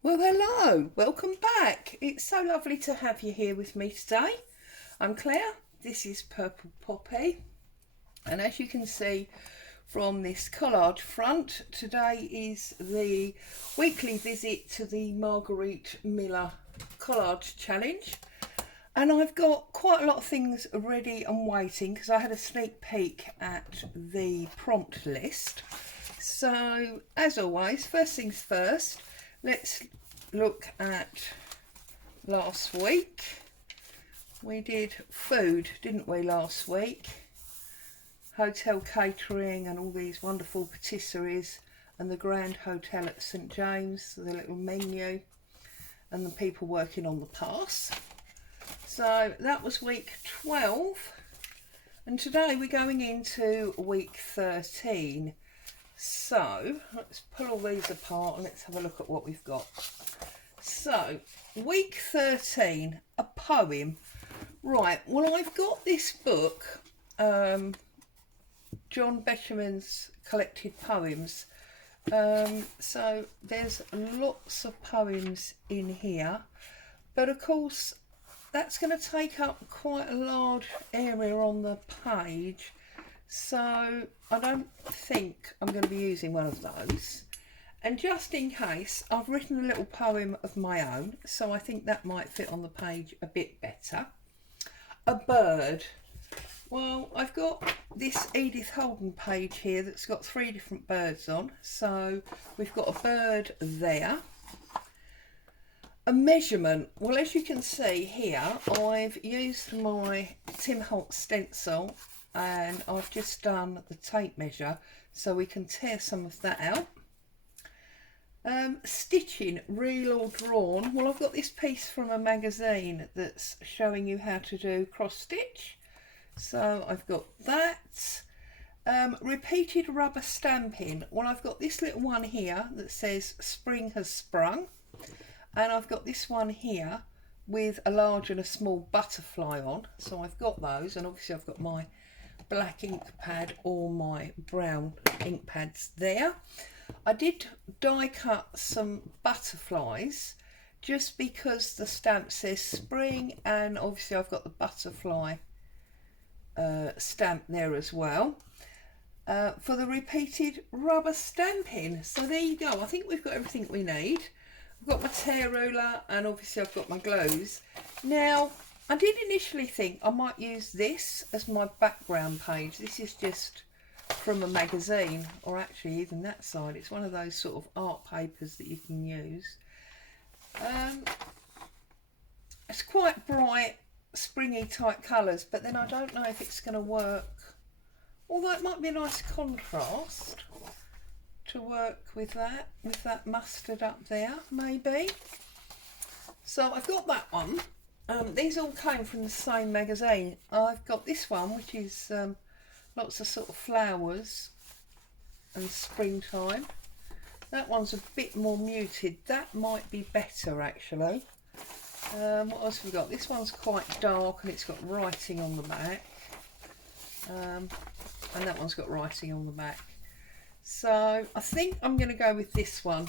Well, hello, welcome back. It's so lovely to have you here with me today. I'm Claire, this is Purple Poppy, and as you can see from this collage front, today is the weekly visit to the Marguerite Miller Collage Challenge. And I've got quite a lot of things ready and waiting because I had a sneak peek at the prompt list. So, as always, first things first, let's look at last week. We did food, didn't we, last week? Hotel catering and all these wonderful patisseries and the Grand Hotel at St James, the little menu and the people working on the pass. So that was week 12, and today we're going into week 13. So let's pull all these apart and let's have a look at what we've got. So week 13, a poem. Right, well, I've got this book, John Betjeman's collected poems. So there's lots of poems in here, but of course that's going to take up quite a large area on the page, so I don't think I'm going to be using one of those. And just in case, I've written a little poem of my own, so I think that might fit on the page a bit better. A bird. Well, I've got this Edith Holden page here that's got 3 different birds on, so we've got a bird there. A measurement. Well, as you can see here, I've used my Tim Holt stencil and I've just done the tape measure so we can tear some of that out. Stitching, real or drawn. Well, I've got this piece from a magazine that's showing you how to do cross stitch, so I've got that. Repeated rubber stamping. Well, I've got this little one here that says spring has sprung. And I've got this one here with a large and a small butterfly on. So I've got those, and obviously I've got my black ink pad or my brown ink pads there. I did die cut some butterflies just because the stamp says spring, and obviously I've got the butterfly stamp there as well. For the repeated rubber stamping. So there you go. I think we've got everything we need. I've got my tear ruler and obviously I've got my glues. Now, I did initially think I might use this as my background page. This is just from a magazine, or actually even that side. It's one of those sort of art papers that you can use. It's quite bright, springy type colours, but then I don't know if it's going to work. Although it might be a nice contrast to work with that mustard up there, maybe. So I've got that one. These all came from the same magazine. I've got this one, which is lots of sort of flowers and springtime. That one's a bit more muted. That might be better, actually. What else have we got? This one's quite dark and it's got writing on the back. And that one's got writing on the back. So I think I'm going to go with this one.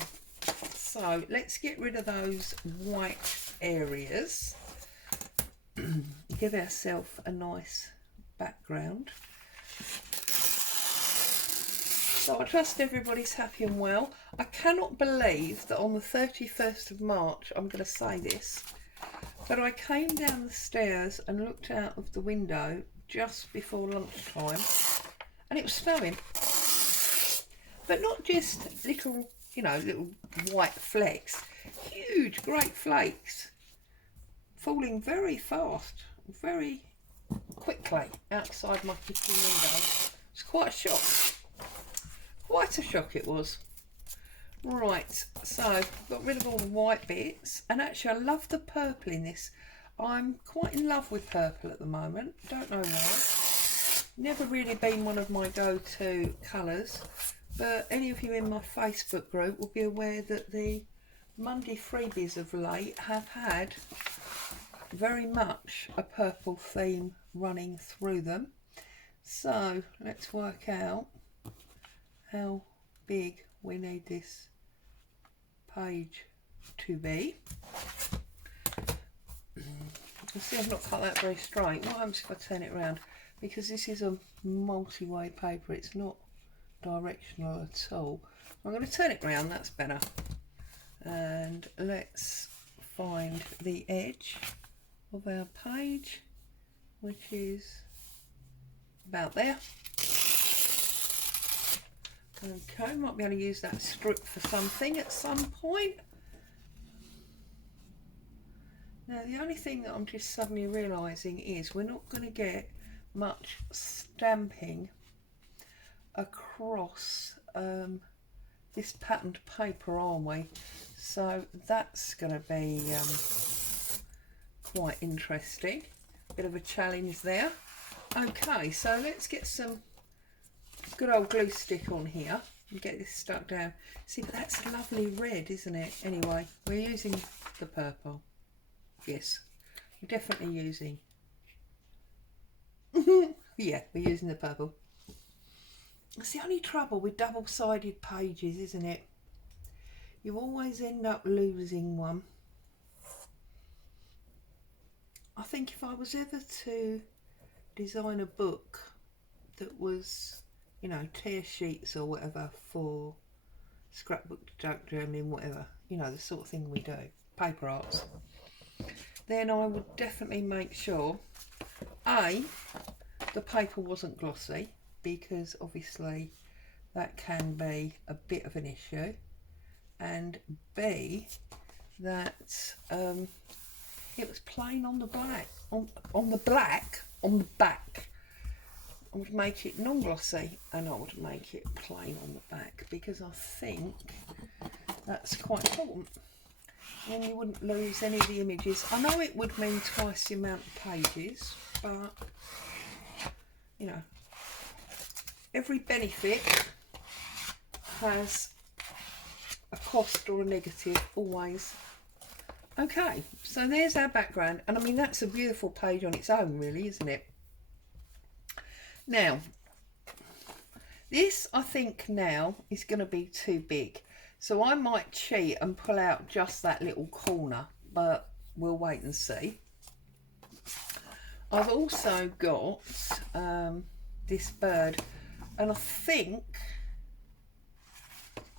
So let's get rid of those white areas. Give ourselves a nice background. So I trust everybody's happy and well. I cannot believe that on the 31st of March, I'm going to say this, but I came down the stairs and looked out of the window just before lunchtime and it was snowing. But not just little, little white flecks, huge great flakes falling very fast, very quickly outside my kitchen window. It's quite a shock. Quite a shock it was. Right, so I've got rid of all the white bits, and actually I love the purple in this. I'm quite in love with purple at the moment, don't know why. Never really been one of my go-to colours, but any of you in my Facebook group will be aware that the Monday freebies of late have had very much a purple theme running through them. So let's work out how big we need this page to be. You see, I've not cut that very straight. What happens if I turn it around? Because this is a multi-way paper, it's not directional at all. I'm going to turn it round, that's better. And let's find the edge of our page, which is about there. Okay, might be able to use that strip for something at some point. Now the only thing that I'm just suddenly realising is we're not going to get much stamping across this patterned paper, are we? So that's going to be quite interesting. Bit of a challenge there. Okay, so let's get some good old glue stick on here and get this stuck down. See, but that's lovely red, isn't it? Anyway, we're using the purple. Yes, we're definitely using. Yeah, we're using the purple. It's the only trouble with double-sided pages, isn't it? You always end up losing one. I think if I was ever to design a book that was, you know, tear sheets or whatever for scrapbook, junk journaling, whatever, you know, the sort of thing we do, paper arts, then I would definitely make sure, A, the paper wasn't glossy, because obviously that can be a bit of an issue, and B, that it was plain on the black, on the back. I would make it non-glossy and I would make it plain on the back, because I think that's quite important. Then you wouldn't lose any of the images. I know it would mean twice the amount of pages, but you know, every benefit has a cost or a negative, always. Okay, so there's our background, and I mean that's a beautiful page on its own, really, isn't it? Now, this I think now is going to be too big, so I might cheat and pull out just that little corner, but we'll wait and see. I've also got this bird, and I think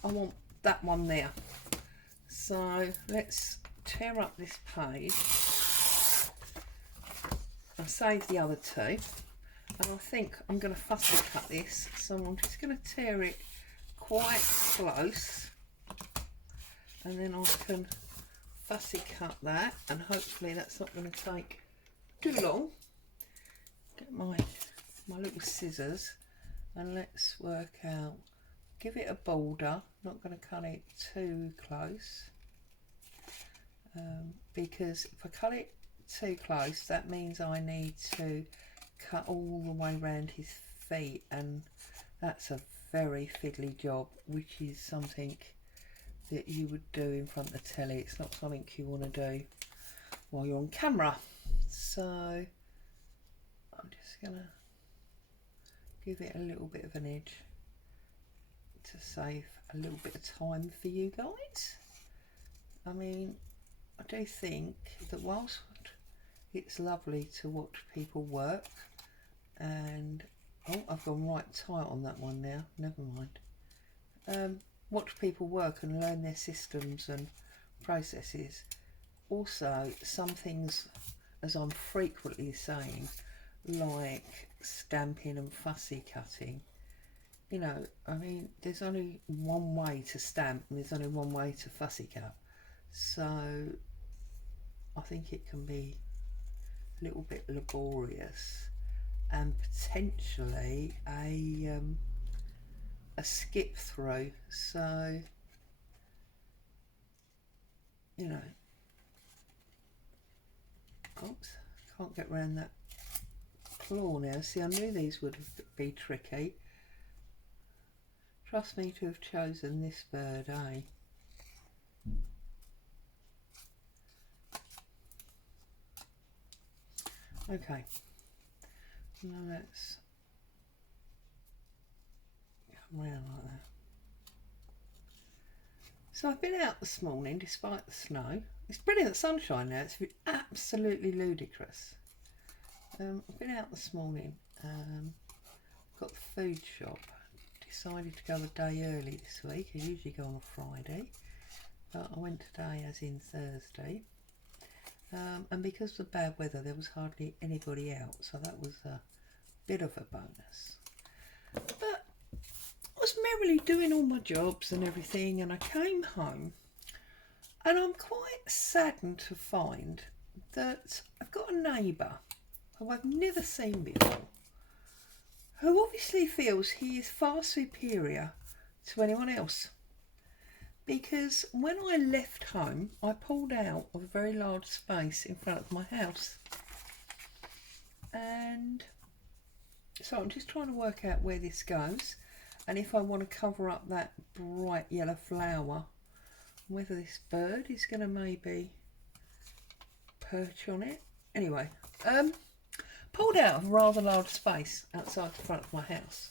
I want that one there. So let's tear up this page. I'll save the other two, and I think I'm going to fussy cut this, so I'm just going to tear it quite close, and then I can fussy cut that, and hopefully that's not going to take too long. Get my little scissors and let's work out, give it a border, not going to cut it too close, because if I cut it too close that means I need to cut all the way around his feet, and that's a very fiddly job, which is something that you would do in front of the telly. It's not something you want to do while you're on camera. So I'm just gonna give it a little bit of an edge to save a little bit of time for you guys. I mean, I do think that whilst it's lovely to watch people work, and oh, I've gone right tight on that one now, never mind. Watch people work and learn their systems and processes. Also, some things, as I'm frequently saying, like stamping and fussy cutting, you know, I mean, there's only one way to stamp and there's only one way to fussy cut. So I think it can be a little bit laborious and potentially a skip through. So, you know, oops, can't get around that claw now. See, I knew these would be tricky. Trust me to have chosen this bird, eh? Okay, now let's come around like that. So I've been out this morning despite the snow. It's brilliant sunshine now. It's been absolutely ludicrous. I've been out this morning. Got the food shop. Decided to go a day early this week. I usually go on a Friday, but I went today as in Thursday. And because of the bad weather, there was hardly anybody out, so that was a bit of a bonus. But I was merrily doing all my jobs and everything, and I came home and I'm quite saddened to find that I've got a neighbour who I've never seen before, who obviously feels he is far superior to anyone else. Because when I left home, I pulled out of a very large space in front of my house. And so I'm just trying to work out where this goes, and if I want to cover up that bright yellow flower, whether this bird is going to maybe perch on it. Anyway, pulled out of a rather large space outside the front of my house.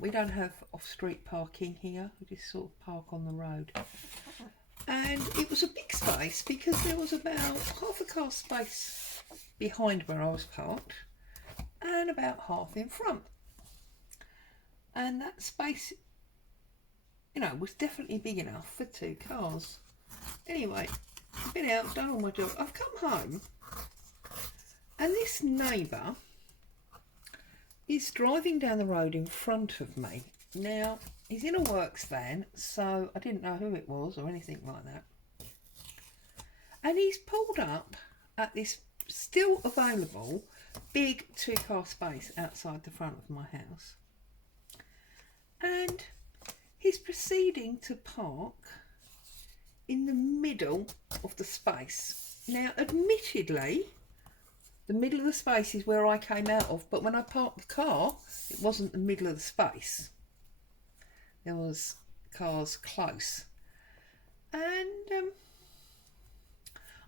We don't have off-street parking here, we just sort of park on the road. And it was a big space because there was about half a car space behind where I was parked and about half in front. And that space, you know, was definitely big enough for 2 cars. Anyway, I've been out, done all my job. I've come home and this neighbour is driving down the road in front of me. Now, he's in a works van, so I didn't know who it was or anything like that. And he's pulled up at this still available big 2-car space outside the front of my house. And he's proceeding to park in the middle of the space. Now, admittedly, the middle of the space is where I came out of, but when I parked the car, it wasn't the middle of the space. There was cars close. And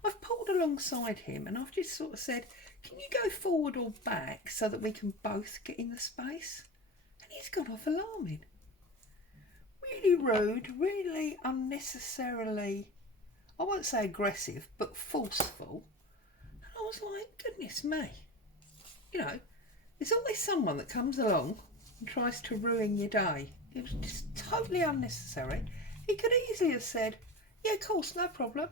I've pulled alongside him and I've just sort of said, can you go forward or back so that we can both get in the space? And he's gone off alarming. Really rude, really unnecessarily, I won't say aggressive, but forceful. And I was like, goodness me. You know, there's always someone that comes along and tries to ruin your day. It was just totally unnecessary. He could easily have said, yeah, of course, no problem.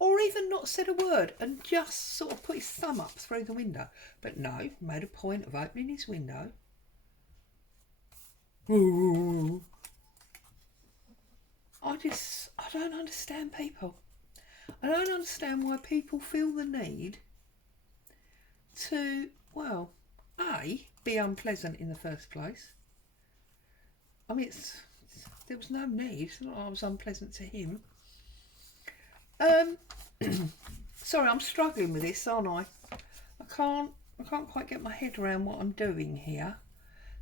Or even not said a word and just sort of put his thumb up through the window. But no, made a point of opening his window. I don't understand people. I don't understand why people feel the need to, well, A, be unpleasant in the first place. I mean, there was no need. It's not like I was unpleasant to him. Sorry, I'm struggling with this, aren't I? I can't quite get my head around what I'm doing here.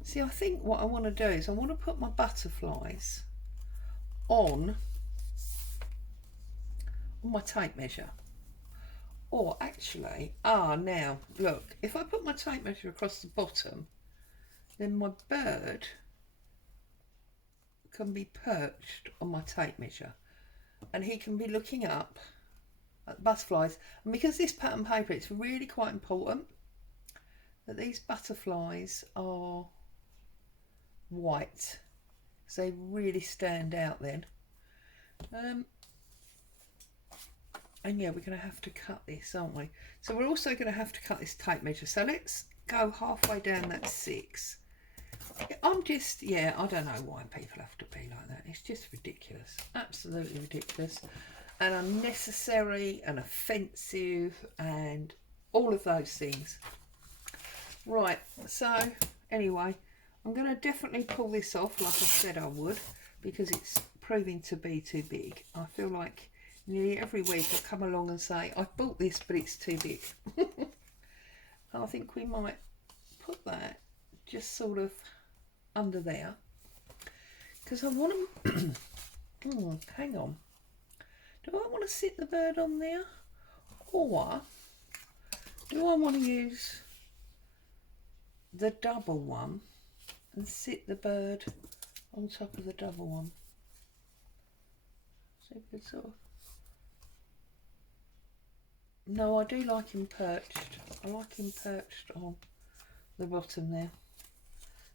See, I think what I want to do is I want to put my butterflies on my tape measure. Or actually, now, look, if I put my tape measure across the bottom, then my bird can be perched on my tape measure. And he can be looking up at the butterflies. And because this pattern paper, it's really quite important that these butterflies are white. So they really stand out then. And yeah, we're going to have to cut this, aren't we? So we're also going to have to cut this tape measure. So let's go halfway down that 6. I'm just, yeah, I don't know why people have to be like that. It's just ridiculous. Absolutely ridiculous. And unnecessary and offensive and all of those things. Right, so anyway, I'm going to definitely pull this off like I said I would, because it's proving to be too big. I feel like nearly every week I come along and say, I've bought this, but it's too big. I think we might put that just sort of under there, because I want to hang on, do I want to sit the bird on there, or do I want to use the double one and sit the bird on top of the double one? So you could sort of... No, I do like him perched. I like him perched on the bottom there.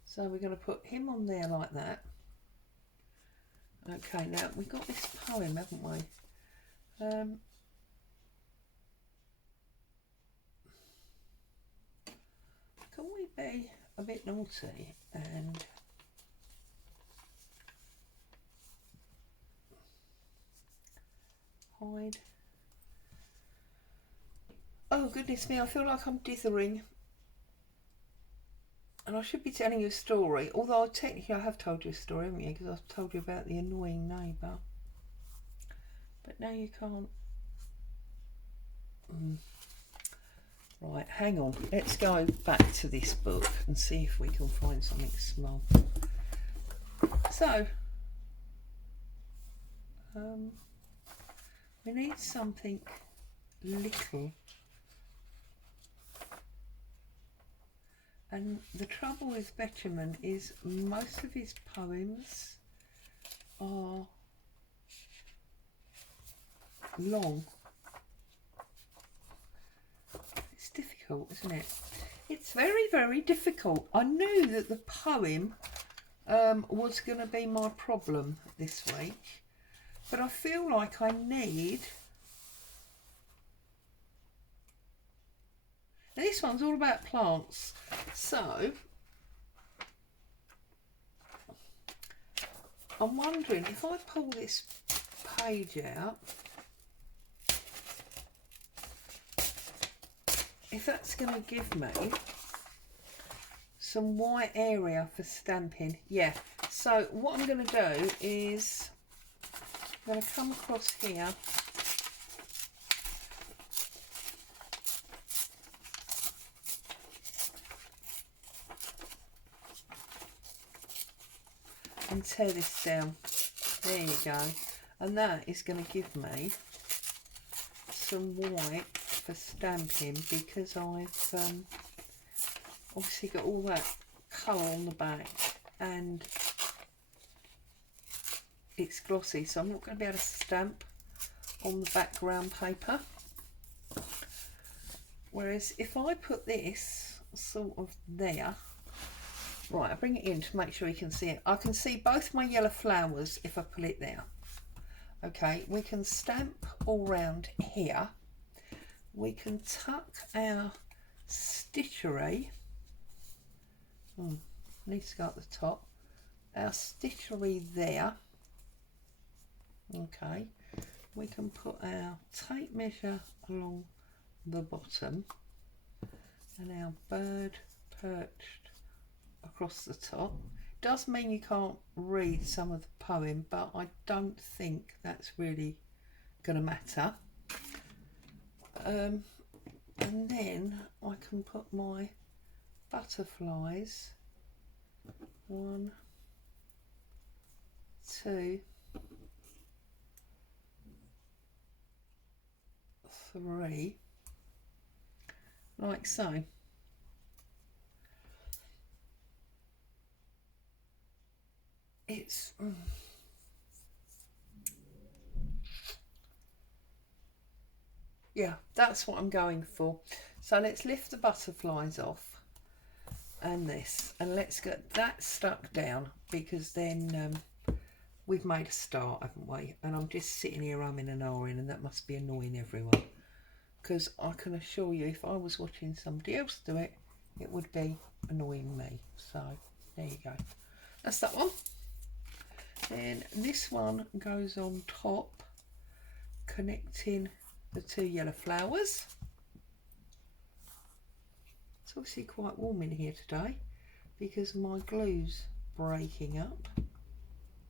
So we're going to put him on there like that. Okay, now we've got this poem, haven't we? Can we be a bit naughty and hide? Oh goodness me, I feel like I'm dithering. And I should be telling you a story, although technically I have told you a story, haven't you? Because I've told you about the annoying neighbour. But now you can't. Right, hang on. Let's go back to this book and see if we can find something small. So, we need something little. And the trouble with Betjeman is most of his poems are long. It's difficult, isn't it? It's very, very difficult. I knew that the poem was going to be my problem this week, but I feel like I need... Now this one's all about plants, so I'm wondering if I pull this page out, if that's going to give me some white area for stamping. Yeah, so what I'm going to do is I'm going to come across here and tear this down. There you go. And that is going to give me some white for stamping, because I've obviously got all that colour on the back and it's glossy, so I'm not going to be able to stamp on the background paper. Whereas if I put this sort of there, right, I bring it in to make sure you can see it. I can see both my yellow flowers if I put it there. Okay, we can stamp all round here. We can tuck our stitchery. Needs to go at the top. Our stitchery there. Okay, we can put our tape measure along the bottom and our bird perched across the top. Does mean you can't read some of the poem, but I don't think that's really going to matter. And then I can put my butterflies, 1, 2, 3, like so. It's yeah, that's what I'm going for. So let's lift the butterflies off and this, and let's get that stuck down, because then we've made a start, haven't we? And I'm just sitting here umming and ahhing, and that must be annoying everyone, because I can assure you if I was watching somebody else do it, it would be annoying me. So there you go, that's that one. Then this one goes on top, connecting the 2 yellow flowers. It's obviously quite warm in here today because my glue's breaking up.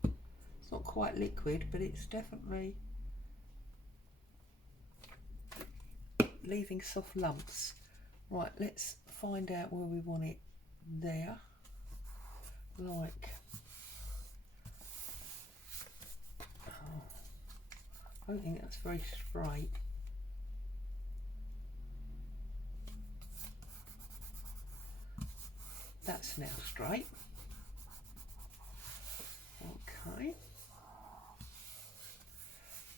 It's not quite liquid, but it's definitely leaving soft lumps. Right, let's find out where we want it there. Like, I don't think that's very straight. That's now straight. Okay.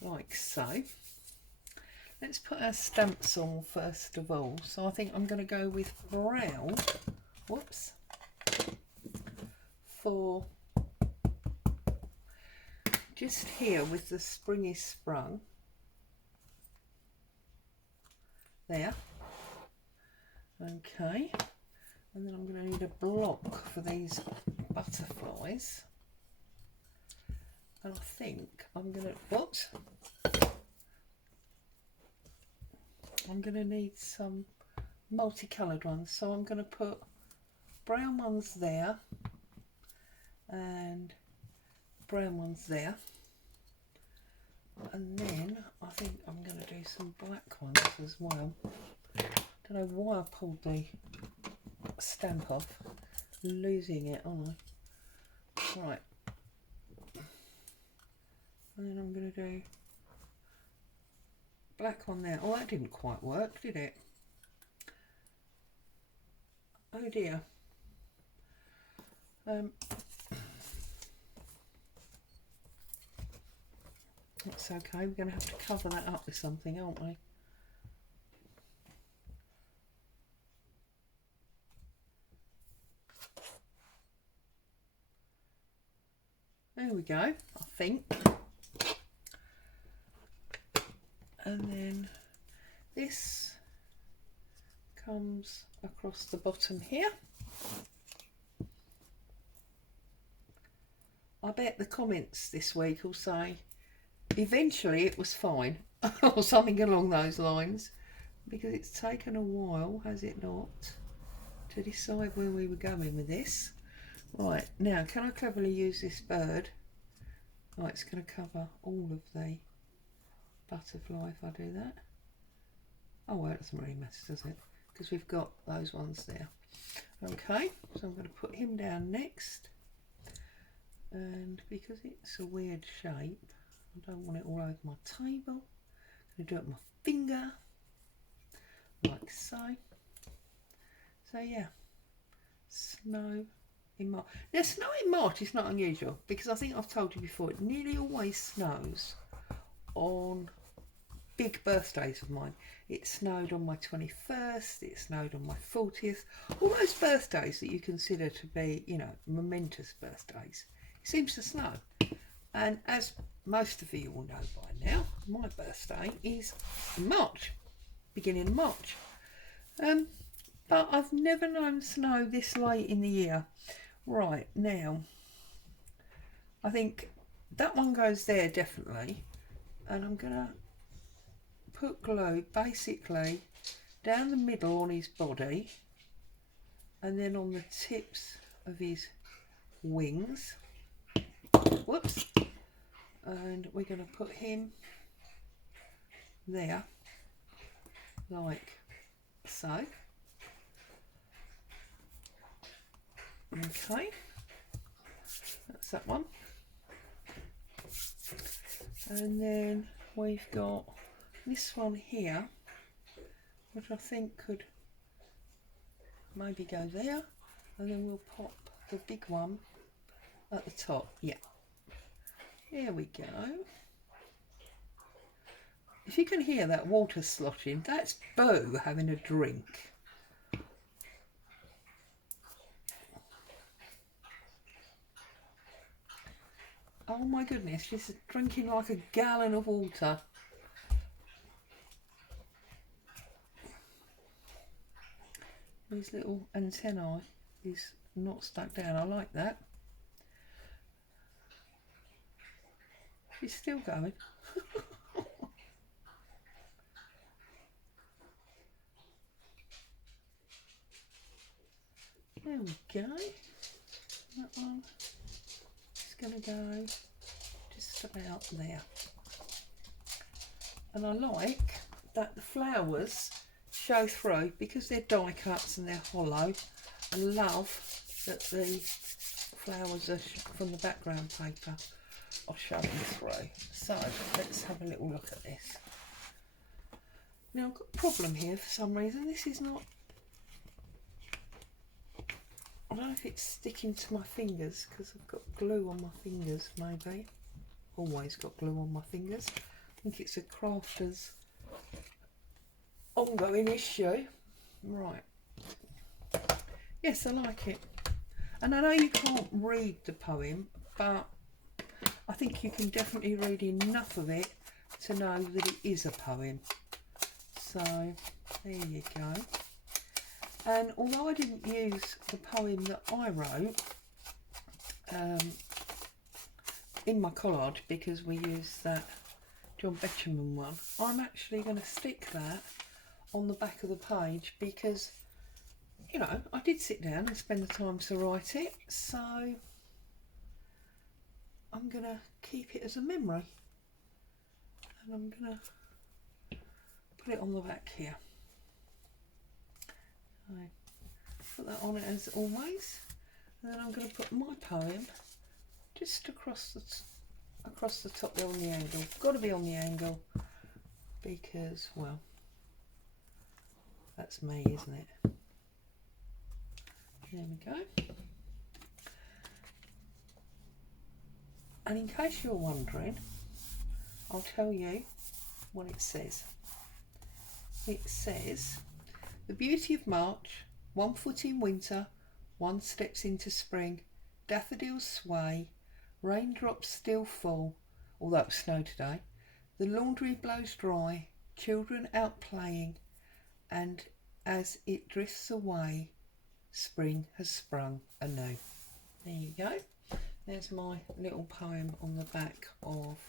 like so. Let's put our stamps on first of all. So I think I'm going to go with brown, whoops, for just here with the Spring is Sprung. There. Okay. And then I'm going to need a block for these butterflies. And I think I'm going to, whoops, I'm going to need some multicoloured ones, so I'm going to put brown ones there and brown ones there, and then I think I'm going to do some black ones as well. Don't know why I pulled the stamp off, losing it, aren't I? Right, and then I'm going to do black one there. Oh, that didn't quite work, did it? Oh dear. That's okay, we're going to have to cover that up with something, aren't we? There we go, I think. And then this comes across the bottom here. I bet the comments this week will say eventually it was fine or something along those lines, because it's taken a while, has it not, to decide where we were going with this. Right, now can I cleverly use this bird? Right, it's going to cover all of the butterfly if I do that. Oh well, it doesn't really matter, does it? Because we've got those ones there. Okay, so I'm going to put him down next, and because it's a weird shape, I don't want it all over my table. I'm going to do it with my finger, like so. So yeah, snow in March. Now snow in March is not unusual, because I think I've told you before, it nearly always snows on big birthdays of mine. It snowed on my 21st, it snowed on my 40th, all those birthdays that you consider to be, you know, momentous birthdays. It seems to snow. And as most of you will know by now, my birthday is in March, beginning of March. But I've never known snow this late in the year. Right, now, I think that one goes there definitely. And I'm going to put glue basically down the middle on his body and then on the tips of his wings. Whoops. And we're going to put him there like so. Okay, that's that one. And then we've got this one here, which I think could maybe go there, and then we'll pop the big one at the top. Yeah, here we go. If you can hear that water sloshing, that's Boo having a drink. Oh my goodness, she's drinking like a gallon of water. These little antennae is not stuck down. I like that. She's still going. There we go. That one is going to go just about there. And I like that the flowers show through because they're die cuts and they're hollow. I love that the flowers are from the background paper are showing through. So let's have a little look at this. Now I've got a problem here for some reason. This is not, I don't know if it's sticking to my fingers because I've got glue on my fingers maybe. Always got glue on my fingers. think it's a crafter's ongoing issue. Right. Yes, I like it. And I know you can't read the poem, but I think you can definitely read enough of it to know that it is a poem. So there you go. And although I didn't use the poem that I wrote in my collage, because we used that John Betjeman one, I'm actually going to stick that on the back of the page because, you know, I did sit down and spend the time to write it, so I'm going to keep it as a memory, and I'm going to put it on the back here. So put that on it as always, and then I'm going to put my poem just across the top there on the angle. Got to be on the angle because, well, that's me, isn't it? There we go. And in case you're wondering, I'll tell you what it says. It says, the beauty of March, 1 foot in winter, 1 steps into spring, daffodils sway, raindrops still fall, although it snowed today, the laundry blows dry, children out playing, and as it drifts away, spring has sprung anew. There you go. There's my little poem on the back of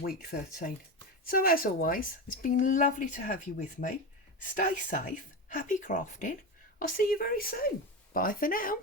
week 13. So as always, it's been lovely to have you with me. Stay safe, happy crafting. I'll see you very soon. Bye for now.